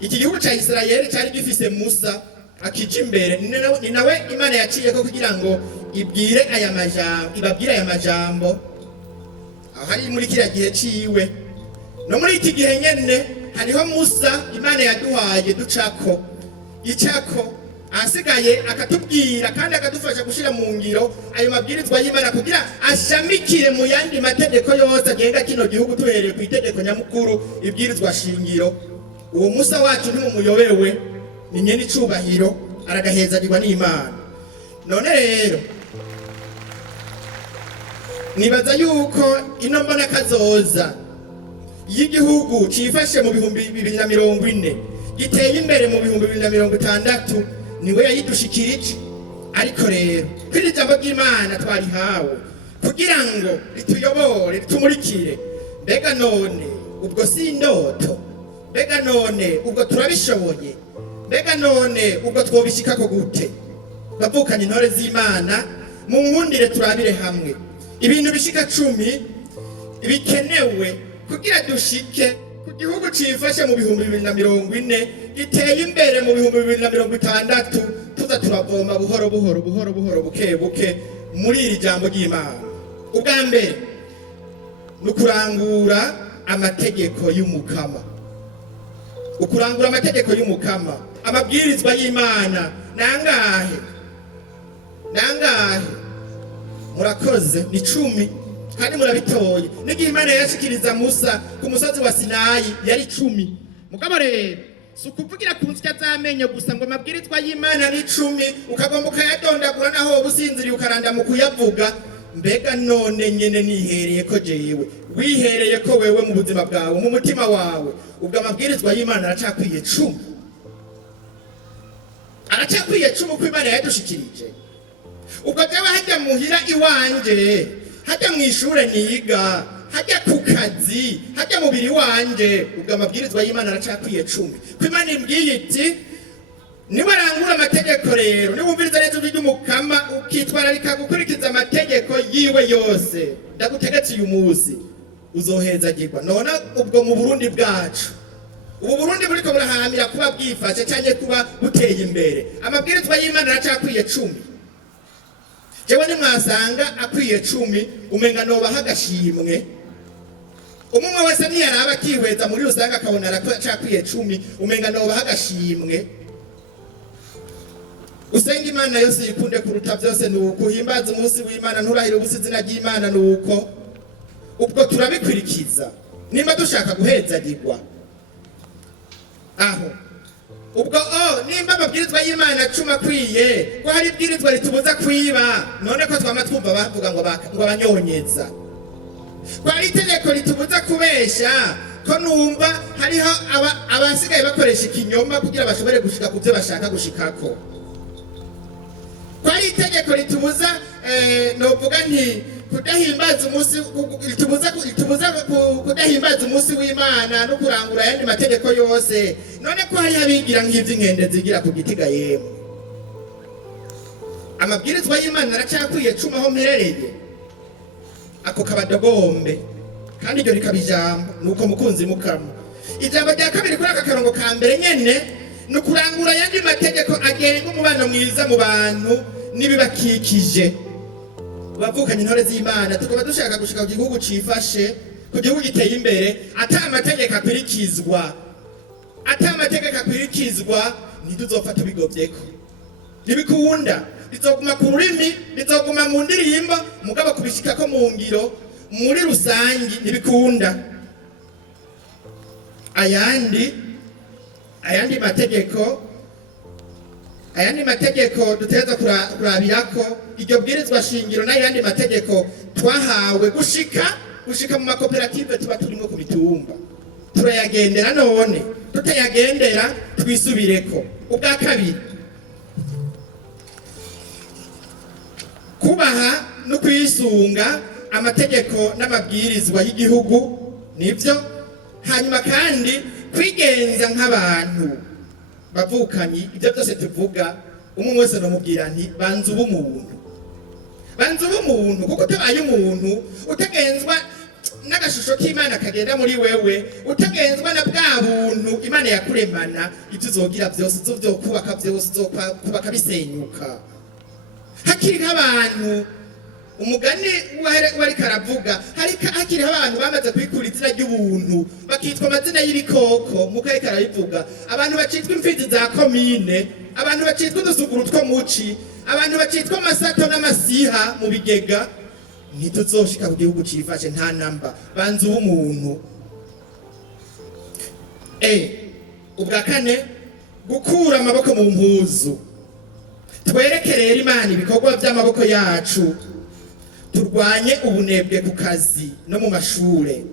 iki gihugu cya Isirayeli cyari gifise Musa akija imbere, ni nawe Imana yaciye ko kugira ngo ibabwire aya majambo ahari muri kiriya gihe ciwe. No muri iki gihe nyene hariho Musa Imana yaduhaye ducako asigaye akatubwira kandi akadufasha gushira mu ngiro ayo mabwirizwa y'Imana kugira ashamikire mu yandi mategeko yose agenga kino gihugu tuhereye ku itegeko nyamukuru ibwirizwa shingiro. Uwo Musa wacu ntimumuyobewe, ni nyene icubahiro, aragahezarirwa n'Imana. None rero nibaza yuko ino mbona kazoza y'igihugu cifashe mu 2040 giteye imbere mu 2060 niwe yayidushikirije. Ariko rero kwiri jambo ry'Imana twarihawe kugira ngo rituyobore ritumurikire. Mbega none ubwo si indoto? Mbega none ubwo turabishoboye? Mbega none ubwo twobishikako gute? Bavukanye intore z'Imana, mu nkundire turabire hamwe ibintu bishika 10 bikenewe kugira dushike ku gihugu cifashe mu 2040 giteye imbere mu 2060 tuza turavoma buhoro buhoro buke muri iri jambo ry'Imana. Ubwa mbere nukurangura amategeko y'umukama, ukurangura amategeko y'umukama. Amabwirizwa y'Imana nangahe murakoze? Ni 10 kandi murabitoye. N'igihe Imana yashikiriza Musa ku musozi wa Sinayi yari 10. Mugabo rero sukuvugira kunzya zamenye gusa ngo amabwirizwa y'Imana ni 10 ukagomba ukayadondagura naho ubusinziriye ukaranda mu kuyavuga. Mbega none nyene nihereye ko jewe wihereye ko wewe mu buzima bwawe mu mutima wawe ubwo amabwirizwa y'Imana aracakwiye 10, aracakwiye 10 ko Imana yadushikirije. Ubwo jewe hajya muhira iwanje, hajya mwishure niga, hajya ku kazi, hajya mubiri wanje, ubwo amabwirizwa y'Imana aracakwiye 10. Ko Imana imbwiye iti nibarangura amategeko rero niwumviriza neza ijwi ry'umukama ukitwararika gukurikiza amategeko yiwe yose ndagutegetse uyu munsi uzohezagirwa. None ubwo mu Burundi bwacu, ubu Burundi buriko buraharamira kuba bwifashe cyane kuba buteye imbere, amabwirizwa y'Imana aracakwiye 10. Jewe nimwasanga akwiye 10 umenga nobaha agashimwe. Umwe wese niyaraba akihweza muri rusanga akabona aracakwiye 10 umenga nobaha agashimwe. Usenga Imana yose yikunde kuruta byose, nuko uhimbaza umunsi w'Imana nturahire ubusa izina ry'Imana, nuko ubwo turabikurikiza nimba dushaka guhezagirwa. Aho ubwo nimba amabwirizwa y'Imana 10 akwiye ko hari ibwirizwa ritubuza kwiba, none ko twama twumva bavuga ngo abanyonyeza, ko hari itegeko ritubuza kubesha, ko numva hariho abasigaye bakoresha ikinyoma kugira bashobore gushika ku byo bashaka gushikako. Ko hari itegeko ritubuza novuga nti kudahimbaza umunsi, ritubuza kudahimbaza umunsi w'Imana no kurangura ayandi mategeko yose. None ko hari abigira nk'ivy'inkende zigira ku gitiga yemwe, amabwirizwa y'Imana aracakwiye 10 aho mperereye. Ako kabadogombe kandi iryo rikabijambo nuko mukunzi mukama. Ijambo rya kabiri kuri aka karongo ka mbere nyene nukurangura ayandi mategeko agenga umubano mwiza mu bantu nibibakikije. Bavukanye intore z'Imana tukaba dushaka gushika ku gihugu cifashe, ku gihugu giteye imbere, ata amategeko akwirikizwa ntituzofata ibigovyeko. Nibikunda bizoguma ku rurimi, bizoguma mu ndirimbo, mugabo kubishikako mu ngiro muri rusangi nibikunda. ayandi mategeko duteza kurabirako iryo bwirizwa shingiro n'ayandi mategeko twahawe gushika mu makoperative tuba turimo ku mitumba turayagendera. None tutayagendera twisubireko. Ubwa kabiri kubaha no kwisunga amategeko n'amabwirizwa y'igihugu nivyo. Hanyuma kandi kwigenza nk'abantu bavukanye. Ibyo byose tuvuga umwe wese nomubwira nti banza ubumuntu kuko utabaye umuntu utagenzwa n'agashusho k'Imana kagenda muri wewe, utagenzwa na bwa buntu Imana yakuremana, ibyo uzogira byose uzokubaka byose uzokubaka bisenyuka. Hakiri nk'abantu umugani wari karavuga, hakiri abantu bamaze kwikura izina ry'ubuntu bakitwa amazina y'ibikoko, mukaye karabivuga, abantu bacitwa imfizi za komine, abantu bacitwa udusuguru two muci, abantu bacitwa amasato n'amasiha mu bigega. Ntituzoshika ku gihugu cifashe nta namba, banzu umuntu. Ubwa kane, gukura amaboko mu mpuzu. Twereke rero Imana ibikorwa by'amaboko yacu, turwanye ubunebwe ku kazi no mu mashure,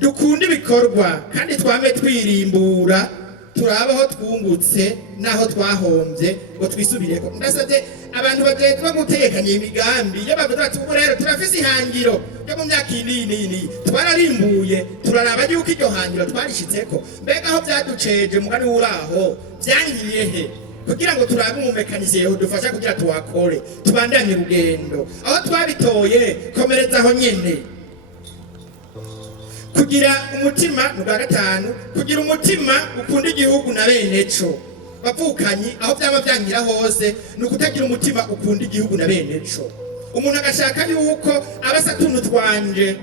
dukunde ibikorwa kandi twame twirimbura, turabaho twungutse naho twahombye ngo twisubireko. Ndasabye abantu bagezwa gutekanya imigambi iyo bavuga bati ubu rero turafise ihangiro ryo mu myaka ini twararimbuye, turaraba yuko iryo hangiro twarishitseko, mbega aho byaduceje mugani uraho byangiye he, kugira ngo turabe umumekanisiye dufasha kugira tuwakore tubandanye urugendo. Aho twabitoye komereza aho nyene. Kugira umutima n'ubwa gatanu, kugira umutima ukunda igihugu na bene co bavukanyi, aho byaba byangira hose ni ukutagira umutima ukunda igihugu na bene co. Umuntu agashaka yuko abasatuntu twanje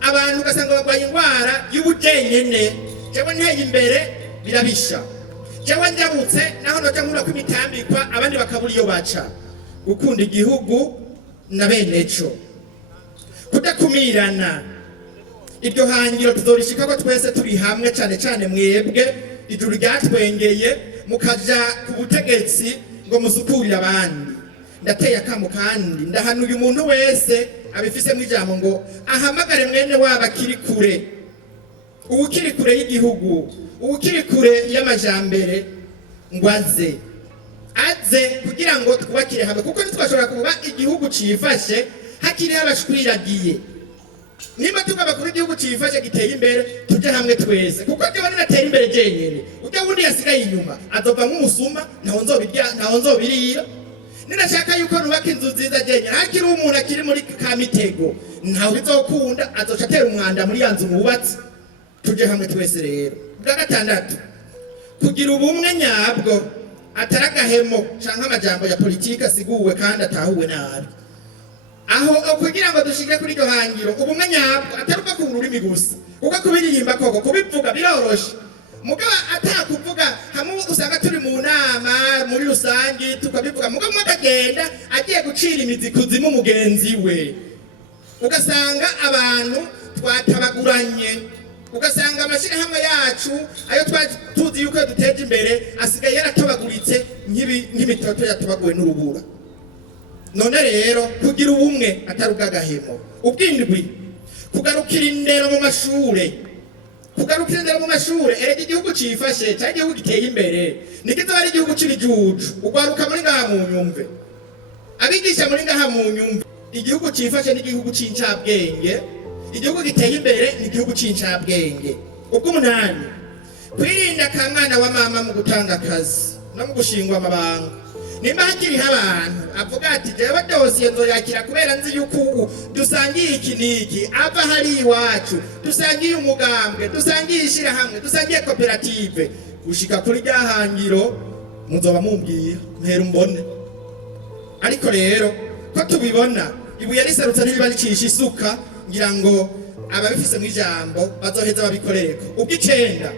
abantu ugasanga barwaye indwara y'ubujenyene, jewe nteye imbere birabisha, jewe njabutse naho noja nkura kw'imitambikwa abandi bakabura iyo baca. Gukunda igihugu na bene co, kudakumirana. Iryo hangiro tuzorishika ko twese turi hamwe, cyane cyane mwebwe ijuru ryatwengeye mukaja ku butegetsi ngo musukurire abandi. Ndateye akamo kandi ndahanuye umuntu wese abifise mu ijambo ngo ahamagare mwene waba kiri kure, ubukiri kure y'igihugu, ubukiri kure y'amajambere, ngo aze kugira ngo twubakire hamwe, kuko ntitwashobora kuba igihugu cifashe hakiri abashwiragiye. Niba tugaba kuri igihugu cifashe giteye imbere, tuje hamwe twese, kuko ndiba ninatera imbere jenyene, ujya wundi yasigaye inyuma azova nk'umusuma, ntaho nzobirira. Ninashaka yuko nubaka inzu nziza jenyene, hakiri umuntu akiri muri ka mitego, ntawe bizokunda, azoca atera umwanda muri ya nzu nubatse. Tuje hamwe twese rero. Bwa gatandatu, kugira ubumwe nyabwo, atari agahemo canke amajambo ya politiki asiguwe kandi atahuwe nabi. Aho kugira ngo dushike kuri iryo hangiro, ubumwe nyabwo atari uko ku rurimi gusa, kuko kubiririmba koko kubivuga biroroshe, mugaba atakuvuga hamwe usanga turi mu nama muri rusangi tukabivuga, mugaba akagenda agiye gucira imizi kuzimu mugenzi we, ugasanga abantu twatabaguranye, ugasanga amashirahamwe yacu ayo tuzi yuko duteje imbere asigaye yaratabaguritse nk'imitoto yatabaguwe n'urubura. None rero kugira ubumwe atari ubw'agahemo. Ubwindwi, kugarukira indero mu mashure. Kugarukira indero mu mashure, erega igihugu cifashe cyangwa igihugu giteye imbere nikizo ari igihugu cy'ibijuju. Ugwaruka muri ngaha mu nyumve, abigisha muri ngaha mu nyumve, igihugu cifashe n'igihugu c'incabwenge, igihugu giteye imbere n'igihugu c'incabwenge. Ubw'umunani, kwirinda kamwana wa mama mu gutanga akazi no mu gushingwa amabanga. Nimba hakiriho abantu avuga ati jewe dosiye nzoyakira kubera nzi yuko dusangiye iki niki, ava hari iwacu, dusangiye umugambwe, dusangiye ishirahamwe, dusangiye koperative, gushika kuri rya hangiro muzoba mumbwira mpera mbone. Ariko rero ko tubibona ibuye riserutse ntiriba ricisha isuka, ngira ngo ababifise mu ijambo bazoheza babikoreko. Ubw'icenda,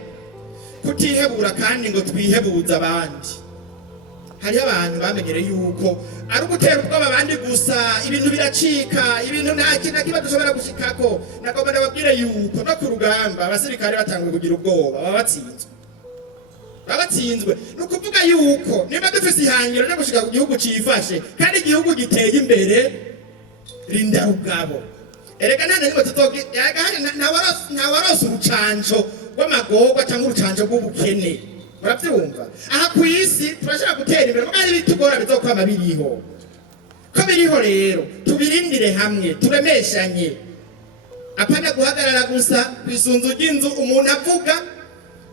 kutihebura kandi ngo twihebuza abandi. Hari abantu bamenyereye yuko ari ugutera ubwoba abandi gusa, ibintu biracika, ibintu nta kintu kiba dushobora gushikako. Nagomba ndababwire yuko no ku rugamba abasirikare batanguye kugira ubwoba, baba batsinzwe. Nukuvuga yuko niba dufise ihangiro no gushika ku gihugu cifashe kandi igihugu giteye imbere, rinda rugabo. Erega nta nimwe nta warose urucanco rw'amagorwa cyangwa urucanco rw'ubukene. Murabyumva? Aha ku isi turashaka gutera imbere, mugari bitugora bizokwama biriho. Ko biriho rero tubirindire hamwe, turemeshanye. Apana guhagarara gusa kwisunzu ry'inzu umuntu avuga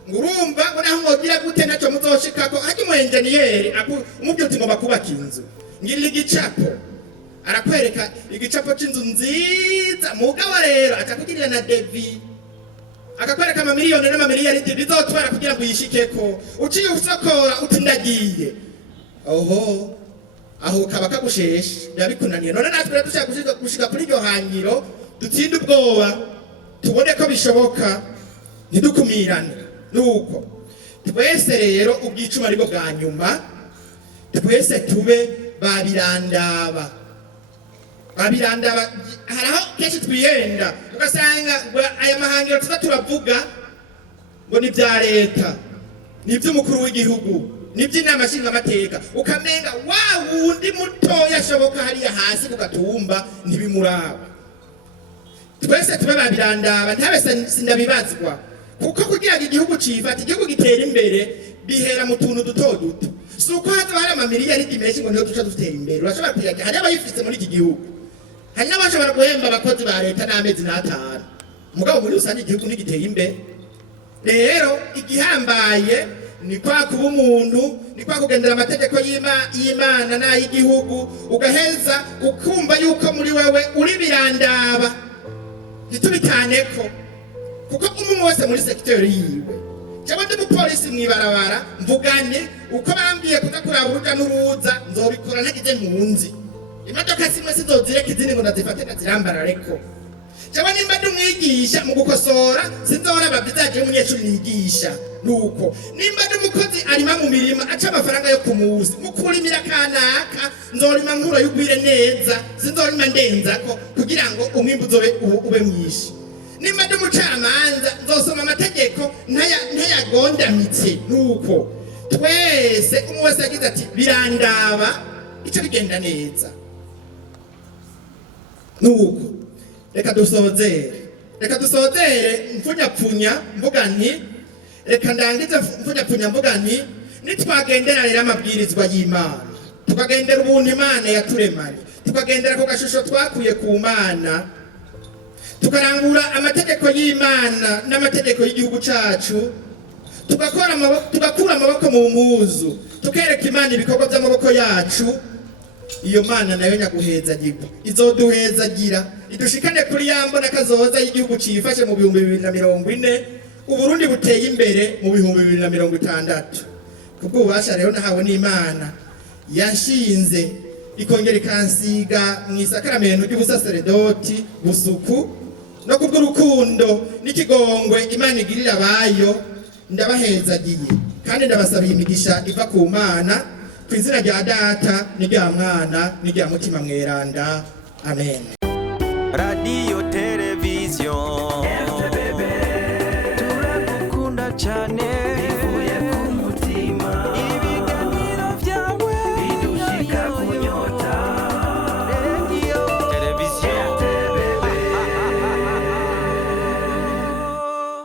ngo urumva ngo naho ngogira gute naco muzoshikako, haje mu engineer umubyuti ngo bakubaka inzu. Ngirira igicapo arakwereka igicapo c'inzu nziza, mugabo rero atakugirira na devi, akakwereka amamiliyoni n'amamiliyaridi bizotwara kugira ngo uyishikeko, uciye usokora uti ndagiye, oho aho kaba kagusheshe biba bikunaniye. None natwe rero dushaka gushika kuri iryo hangiro, dutsinde ubwoba, tubone ko bishoboka, ntidukumirane. Nuko twese rero ubwicuma aribwo bwa nyuma, twese tube babirandaba. Haraho kenshi twihenda ugasanga aya mahangiro tuza turavuga ngo ni bya leta, ni iby'umukuru w'igihugu, ni iby'inama nshingamateka, ukamenga wa wundi mutoya ashoboka hariya hasi ku gatumba ntibimuraba. Twese tube babirandaba, ntabe sindabibazwa, kuko kugira ngo igihugu cifate, igihugu gitera imbere bihera mu tuntu duto duto. Si uko haza hari amamiliyaridi menshi ngo niho duca dutera imbere. Urashobora kuyagira, hari abayifise muri iki gihugu, hari n'abashobora guhemba abakozi ba leta n'amezi n'atanu, mugabo muri rusange igihugu ntigiteye imbere. Rero igihambaye ni kwa kuba umuntu, ni kwa kugendera amategeko y'Imana n'ay'igihugu, ugaheza ukumva yuko muri wewe uri birandaba, ntitubitaneko, kuko umwe wese muri sekiteri yiwe. Cyangwa ndi mupolisi mwibarabara mvugane uko bambwiye kuza kuraba uruja n'uruza, nzobikora ntagize mpunzi. Imodoka zimwe sizozireka izindi ngo ndazifate ndazirambarareko. Cyangwa nimba ndi umwigisha mu gukosora sinzora babizaje umunyeshuri nigisha. Nuko nimba ndi umukozi arima mu mirima aca amafaranga yo ku munsi, mukurimira kanaka nzorima nkura y'ugwire neza, sinzorima ndenzako kugira ngo umwimbu ube mwinshi. Nimba ndi umucamanza nzosoma amategeko ntayagondamitse. Nuko twese umwe wese yagize ati birandaba, icyo bigenda neza. Nuko reka dusozere mfunyapfunya mvuga nti, reka ndangize mfunyapfunya mvuga nti, nitwagendera rero amabwirizwa y'Imana, tukagendera ubuntu Imana yaturemanye, tukagendera ku gashusho twakuye ku Mana, tukarangura amategeko y'Imana n'amategeko y'igihugu cacu, tugakura amaboko mu mpuzu, tukereka Imana ibikorwa by'amaboko yacu, iyo Mana nayo nyaguhezagirwa izoduhezagira, idushikane kuri ya mbona kazoza y'igihugu cifashe mu 2040, Uburundi buteye imbere mu 2060. Kubw'ububasha rero nahawe n'Imana yanshinze ikongera ikansiga mu isakaramentu ry'ubusaseredoti busuku, no kubw'urukundo n'ikigongwe Imana igirira abayo, ndabahezagiye kandi ndabasabiye imigisha iva ku Mana, ku izina rya Data n'irya Mwana n'irya Mutima Mweranda. Amen. Radio Television turakukunda cyane.